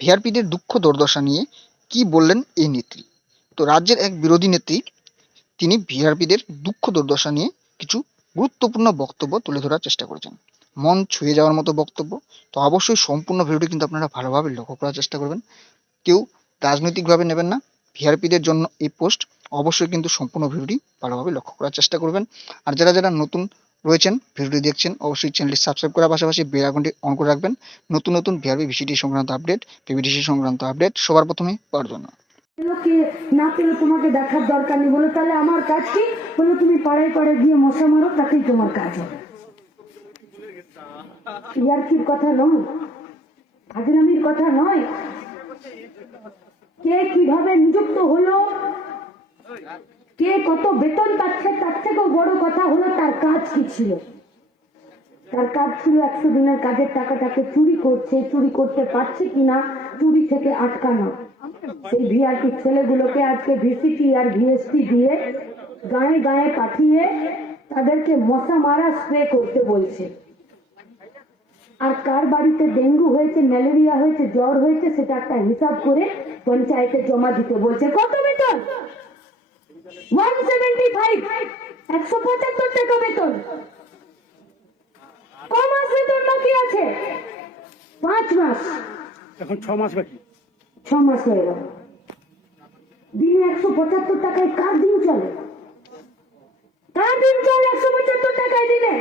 ভিআরপিদের দুঃখ দুর্দশা নিয়ে কি বললেন এই নেত্রী? তো রাজ্যের এক বিরোধী নেত্রী, তিনি ভিআরপিদের দুঃখ দুর্দশা নিয়ে কিছু গুরুত্বপূর্ণ বক্তব্য তুলে ধরার চেষ্টা করেছেন। মন ছুঁয়ে যাওয়ার মতো বক্তব্য। তো অবশ্যই সম্পূর্ণ ভিডিওটি কিন্তু আপনারা ভালোভাবে লক্ষ্য করার চেষ্টা করবেন। কেউ রাজনৈতিকভাবে নেবেন না। ভিআরপিদের জন্য এই পোস্ট অবশ্যই কিন্তু সম্পূর্ণ ভিডিওটি ভালোভাবে লক্ষ্য করার চেষ্টা করবেন। আর যারা যারা নতুন রয়েছেন, ভিডিওটি দেখছেন, অবশ্যই চ্যানেলটি সাবস্ক্রাইব করার পাশাপাশি বেল আইকনটি অন করে রাখবেন। নতুন নতুন ভিআরপি ভিসিটি সংক্রান্ত আপডেট পিভিডিসি সংক্রান্ত আপডেট সবার প্রথমে পাওয়ার জন্য। তোমাকে দেখার দরকার নেই তাহলে আমার কাজ কি? বলে তুমি পাড়ায় পাড়ায় গিয়ে মশা মারো, তাতেই তোমার কাজ হবে। কথা নয়। ফাজলামির কথা নয়। কে কীভাবে নিযুক্ত হলো? কে কত বেতন পাচ্ছে, তার থেকেও বড় কথা হলো তার কাজ কি ছিল। তার কাজ ছিল একশো দিনের কাজের টাকাটাকে চুরি করছে, চুরি করতে পারছে কিনা চুরি থেকে আটকানো। সেই ভিআরপি ছেলেগুলোকে আজকে ভিসিটি আর ভিএসপি দিয়ে গায়ে গায়ে পাঠিয়ে তাদেরকে মশা মারা স্প্রে করতে বলছে। আর কার বাড়িতে ডেঙ্গু হয়েছে, ম্যালেরিয়া হয়েছে, জ্বর হয়েছে, সেটা একটা হিসাব করে পঞ্চায়েতে জমা দিতে বলছে। কত ওয়ান সেভেন্টি ফাইভ একশো পঁচাত্তর টাকা বেতন। ক মাস বেতন বাকি আছে? পাঁচ মাস। এখন ছ মাস বাকি। ছ মাস হয়ে গেল। দিনে একশো পঁচাত্তর টাকায় কার দিন চলে? কার দিন চলে একশো পঁচাত্তর টাকায় দিনে?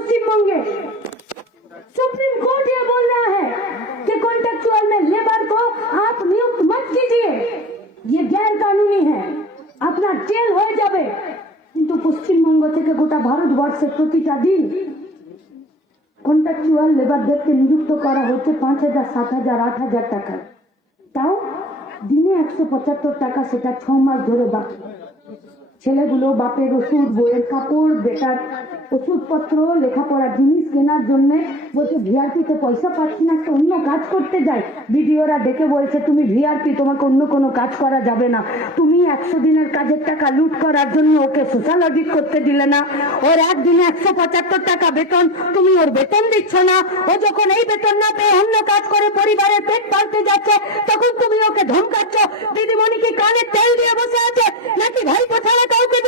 পশ্চিমবঙ্গে सुप्रीम कोर्ट ये बोल रहा है कि कॉन्ट्रेक्चुअल में लेबर को आप नियुक्त मत कीजिए ये गैर कानूनी है আপনার জেল হয়ে যাবে কিন্তু পশ্চিমবঙ্গ থেকে গোটা ভারতবর্ষে প্রতিটা দিন কন্ট্রাকচুয়াল লেবারদেরকে নিযুক্ত করা হচ্ছে পাঁচ হাজার সাত হাজার আট হাজার টাকা তাও দিনে একশো পঁচাত্তর টাকা সেটা ছ মাস ধরে বাকি ছেলেগুলো বাপের ওষুধ বইয়ের কাপড় বেটার ওষুধপত্র, লেখাপড়া জিনিস কেনার জন্য বলছে ভিআরপিতে পয়সা পাচ্ছি না একটা অন্য কাজ করতে যাই। ভিডিওরা ডেকে বলছে, তুমি ভিআরপি তোমাকে অন্য কোনো কাজ করা যাবে না। তুমি একশো দিনের কাজের টাকা লুট করার জন্য ওকে সোশ্যাল অডিট করতে দিলে না। ওর একদিনে একশো পঁচাত্তর টাকা বেতন। তুমি ওর বেতন দিচ্ছ না। ও যখন এই বেতন না পেয়ে অন্য কাজ করে পরিবারের পেট পালতে যাচ্ছে, তখন তুমি ওকে ধমকাচ্ছ, দিদিমণি কি কানে তেল দিয়ে বসে আছে? নাকি ভাই ছাড়া কাউকে